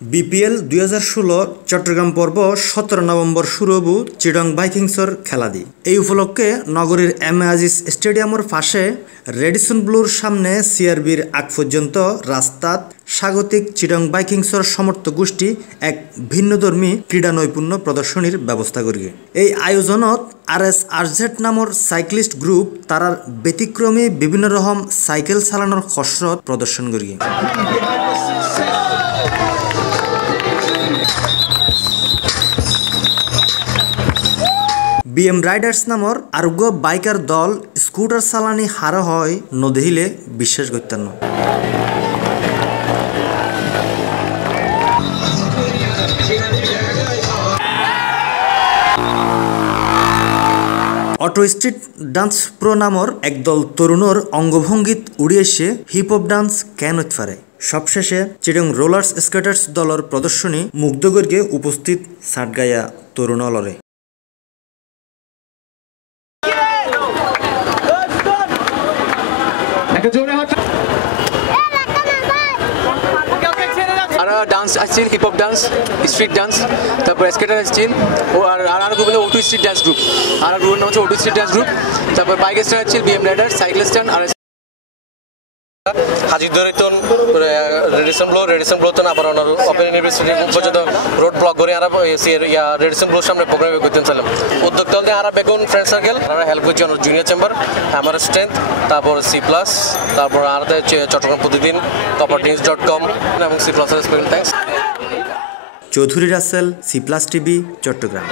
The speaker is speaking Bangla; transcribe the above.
বিপিএল 2016 চট্টগ্রাম পর্ব 17 নভেম্বর শুরু হবু চিটং ভাইকিংসর খেলা দি। এই উপলক্ষে নগরীর এম এ আজিজ স্টেডিয়ামের পাশে রেডিসন ব্লুর সামনে সিআরবির আগ পর্যন্ত রাস্তাত স্বাগতিক চিটং ভাইকিংসর সমর্থক গোষ্ঠী এক ভিন্নধর্মী ক্রীড়া নৈপুণ্য প্রদর্শনীর ব্যবস্থা করি। এই আয়োজনত RSRZ নামৰ সাইক্লিস্ট গ্রুপ তারার ব্যতিক্রমী বিভিন্ন রকম সাইকেল চালানোর কসরত প্রদর্শন করি। BM রাইডার্স নামৰ আৰোগ্য বাইকাৰ দল স্কুটার চালানি হারা হয় নদেহিলে বিশ্বাস করতেন না। অটো স্ট্রিট ডান্স প্রো নামৰ একদল তরুণৰ অঙ্গভঙ্গিত উড়ি এসে হিপ হপ ডান্স কেন হতে পারে। সবশেষে চিটং রোলার্স স্কেটার্স দলের প্রদর্শনী মুগ্ধগর্গে উপস্থিত সাটগায়া তরুণ অলরে। ডান্স আসছেন hip hop dance street dance তারপর স্কেটার আসছেন ও আর গ্রুপ হলো ওটু স্ট্রিট ডান্স গ্রুপ আর গ্রুপের নাম হচ্ছে ওটু স্ট্রিট ডান্স গ্রুপ তারপর বাইক স্টার আসছেন BM রাইডার সাইকেল স্ট্যান্ড আর হাজির ধরিতন রেডিসন ব্লো তো আবার ওপেন ইউনিভার্সিটি পর্যন্ত রোড ব্লক করে আর রেডিসন ব্লোর সামনে প্রোগ্রাম করতে চাইলাম উদ্যোক্তা হলে আর বেগুন ফ্রেন্ড সার্কেল আর হেল্প করছি জুনিয়র চেম্বার আমার স্ট্রেংথ তারপর C+, তারপর আর চট্টগ্রাম প্রতিদিন properties.com এবং C+. Thanks. Chowdhury Rasel, C+ TV, Chittagong.